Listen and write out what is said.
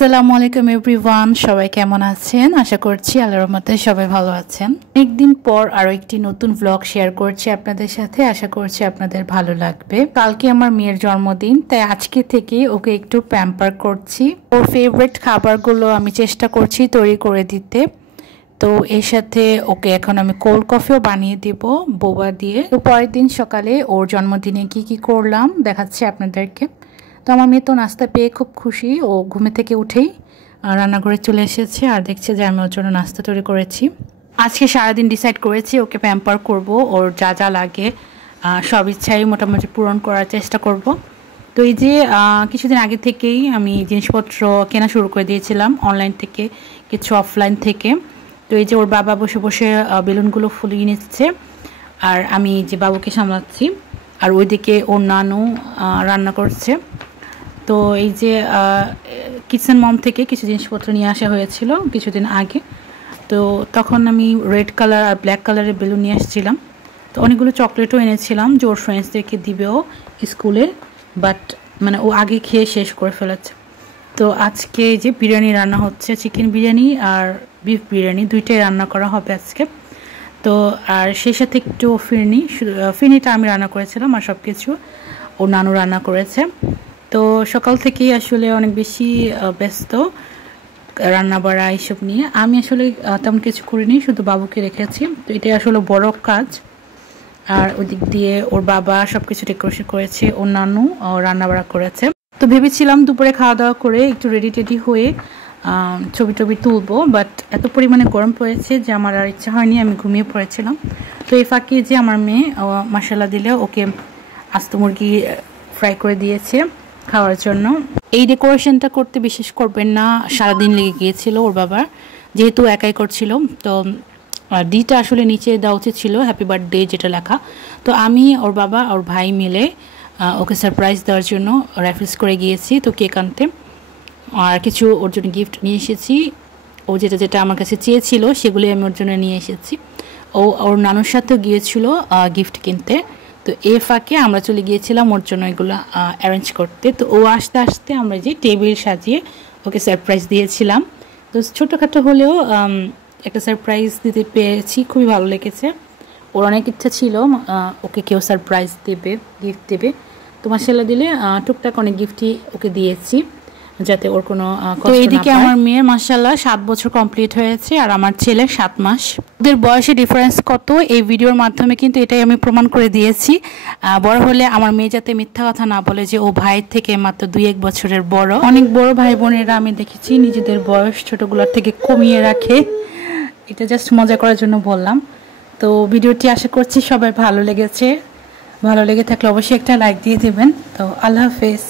আসসালামু আলাইকুম এভরিওয়ান, সবাই কেমন আছেন? আশা করছি আল্লাহর রহমতে সবাই ভালো আছেন। অনেকদিন পর আরো একটি নতুন ব্লগ শেয়ার করছি আপনাদের সাথে। আশা করছি আপনাদের ভালো লাগবে। কালকে আমার মেয়ের জন্মদিন, তাই আজকে থেকে ওকে একটু প্যাম্পার করছি। ওর ফেভারিট খাবারগুলো আমি চেষ্টা করছি তৈরি করে দিতে। তো এর সাথে ওকে এখন আমি কোল্ড কফিও বানিয়ে দিব বোবা দিয়ে। তো পরের দিন সকালে ওর জন্মদিনে কি করলাম দেখাচ্ছি আপনাদেরকে। তো আমার মেয়ে তো নাস্তা পেয়ে খুব খুশি। ও ঘুমে থেকে উঠেই রান্নাঘরে চলে এসেছে আর দেখছে যে আমি ওর জন্য নাস্তা তৈরি করেছি। আজকে সারাদিন ডিসাইড করেছি ওকে প্যাম্পার করব, ওর যা যা লাগে সব ইচ্ছাই মোটামুটি পূরণ করার চেষ্টা করব। তো এই যে কিছুদিন আগে থেকেই আমি জিনিসপত্র কেনা শুরু করে দিয়েছিলাম, অনলাইন থেকে কিছু অফলাইন থেকে। তো এই যে ওর বাবা বসে বসে বেলুনগুলো ফুলিয়ে নিচ্ছে আর আমি যে বাবুকে সামলাচ্ছি, আর ওইদিকে ওর নানু রান্না করছে। তো এই যে কিচেন মম থেকে কিছু জিনিসপত্র নিয়ে আসা হয়েছিল কিছুদিন আগে। তো তখন আমি রেড কালার আর ব্ল্যাক কালারের বেলুন নিয়ে আসছিলাম। তো অনেকগুলো চকলেটও এনেছিলাম যে ওর ফ্রেন্ডসদেরকে দিবেও স্কুলে, বাট মানে ও আগে খেয়ে শেষ করে ফেলেছে। তো আজকে যে বিরিয়ানি রান্না হচ্ছে, চিকেন বিরিয়ানি আর বিফ বিরিয়ানি দুইটাই রান্না করা হবে আজকে। তো আর সেই সাথে একটু ফিরনিটা আমি রান্না করেছিলাম আর সব কিছু ও নানু রান্না করেছে। তো সকাল থেকেই আসলে অনেক বেশি ব্যস্ত রান্না বাড়া এইসব নিয়ে। আমি আসলে তেমন কিছু করিনি, শুধু বাবুকে রেখেছি। তো এটাই আসলে বড় কাজ। আর ওদিক দিয়ে ওর বাবা সব কিছু ডেকোরেশন করেছে, ওর নানু রান্না বাড়া করেছে। তো ভেবেছিলাম দুপুরে খাওয়া দাওয়া করে একটু রেডি টেডি হয়ে ছবি টবি তুলবো, বাট এত পরিমাণে গরম পড়েছে যে আমার আর ইচ্ছা হয়নি, আমি ঘুমিয়ে পড়েছিলাম। তো এই ফাঁকে যে আমার মেয়ে মশলা দিলে ওকে আস্ত মুরগি ফ্রাই করে দিয়েছে খাওয়ার জন্য। এই ডেকোরেশনটা করতে বিশেষ করবেন না, সারাদিন লেগে গিয়েছিল ওর বাবার, যেহেতু একাই করছিল। তো ডিটা আসলে নিচে দেওয়া উচিত ছিল হ্যাপি বার্থডে যেটা লেখা। তো আমি ওর বাবা ওর ভাই মিলে ওকে সারপ্রাইজ দেওয়ার জন্য রেফারেন্স করে গিয়েছি তো কেক আনতে, আর কিছু ওর জন্য গিফট নিয়ে এসেছি। ও যেটা আমার কাছে চেয়েছিল সেগুলি আমি ওর জন্য নিয়ে এসেছি। ওর নানুর সাথেও গিয়েছিল গিফট কিনতে। তো এ ফাঁকে আমরা চলে গিয়েছিলাম ওর জন্য এগুলো অ্যারেঞ্জ করতে। তো ও আসতে আসতে আমরা যে টেবিল সাজিয়ে ওকে সারপ্রাইজ দিয়েছিলাম। তো ছোটোখাটো হলেও একটা সারপ্রাইজ দিতে পেরেছি, খুবই ভালো লেগেছে। ওর অনেক ইচ্ছা ছিল ওকে কেউ সারপ্রাইজ দেবে, গিফট দেবে। তো মাশাআল্লাহ দিলে টুকটাক অনেক গিফটই ওকে দিয়েছি যাতে ওর কোনো কষ্ট না পায়। এইদিকে আমার মেয়ের মাশাআল্লাহ 7 বছর কমপ্লিট হয়েছে আর আমার ছেলের 7 মাস। ওদের বয়সে ডিফারেন্স কত এই ভিডিওর মাধ্যমে কিন্তু এটাই আমি প্রমাণ করে দিয়েছি। বড় হলে আমার মেয়ে যাতে মিথ্যা কথা না বলে যে ও ভাইয়ের থেকে মাত্র 2-1 বছরের বড়। অনেক বড় ভাই বোনেরা আমি দেখেছি নিজেদের বয়স ছোটগুলোর থেকে কমিয়ে রাখে। এটা জাস্ট মজা করার জন্য বললাম। তো ভিডিওটি আশা করছি সবাই ভালো লেগেছে। ভালো লেগে থাকলে অবশ্যই একটা লাইক দিয়ে দেবেন। তো আল্লাহ হাফেজ।